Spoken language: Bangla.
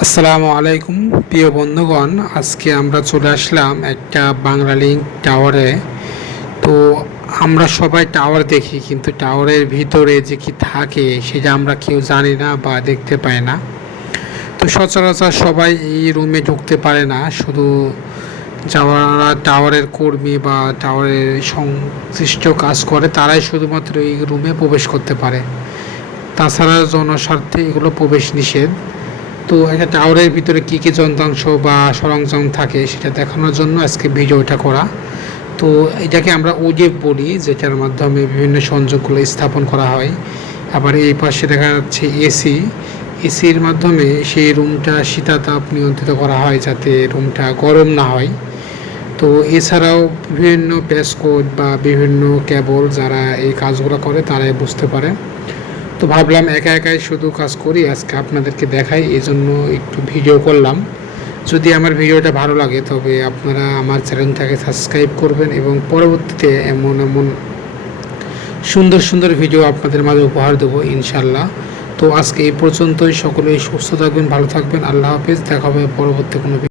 আসসালামু আলাইকুম প্রিয় বন্ধুগণ, আজকে আমরা চলে আসলাম একটা বাংলালিংক টাওয়ারে। তো আমরা সবাই টাওয়ার দেখি, কিন্তু টাওয়ারের ভিতরে যে কি থাকে সেটা আমরা কেউ জানি না বা দেখতে পাই না। তো সচরাচর সবাই এই রুমে ঢুকতে পারে না, শুধু যারা টাওয়ারের কর্মী বা টাওয়ারের সংশ্লিষ্ট কাজ করে তারাই শুধুমাত্র এই রুমে প্রবেশ করতে পারে। তাছাড়া জনস্বার্থে এগুলো প্রবেশ নিষেধ। তো একটা টাওয়ারের ভিতরে কী কী যন্ত্রাংশ বা সরঞ্জাম থাকে সেটা দেখানোর জন্য আজকে ভিডিওটা করা। তো এটাকে আমরা ওজেব বলি, যেটার মাধ্যমে বিভিন্ন সংযোগগুলো স্থাপন করা হয়। আবার এই পাশে দেখা যাচ্ছে এসির মাধ্যমে সেই রুমটা শীতাতাপ নিয়ন্ত্রিত করা হয় যাতে রুমটা গরম না হয়। তো এছাড়াও বিভিন্ন প্যাসকোড বা বিভিন্ন কেবল, যারা এই কাজগুলো করে তারাই বুঝতে পারে। তো ভাবলাম একা একাই শুধু কাজ করি, আজকে আপনাদেরকে দেখাই, এই জন্য একটু ভিডিও করলাম। যদি আমার ভিডিওটা ভালো লাগে তবে আপনারা আমার চ্যানেলটাকে সাবস্ক্রাইব করবেন এবং পরবর্তীতে এমন এমন সুন্দর সুন্দর ভিডিও আপনাদের মাঝে উপহার দেবো ইনশাল্লাহ। তো আজকে এই পর্যন্তই। সকলেই সুস্থ থাকবেন, ভালো থাকবেন। আল্লাহ হাফেজ। দেখা হবে পরবর্তী কোনো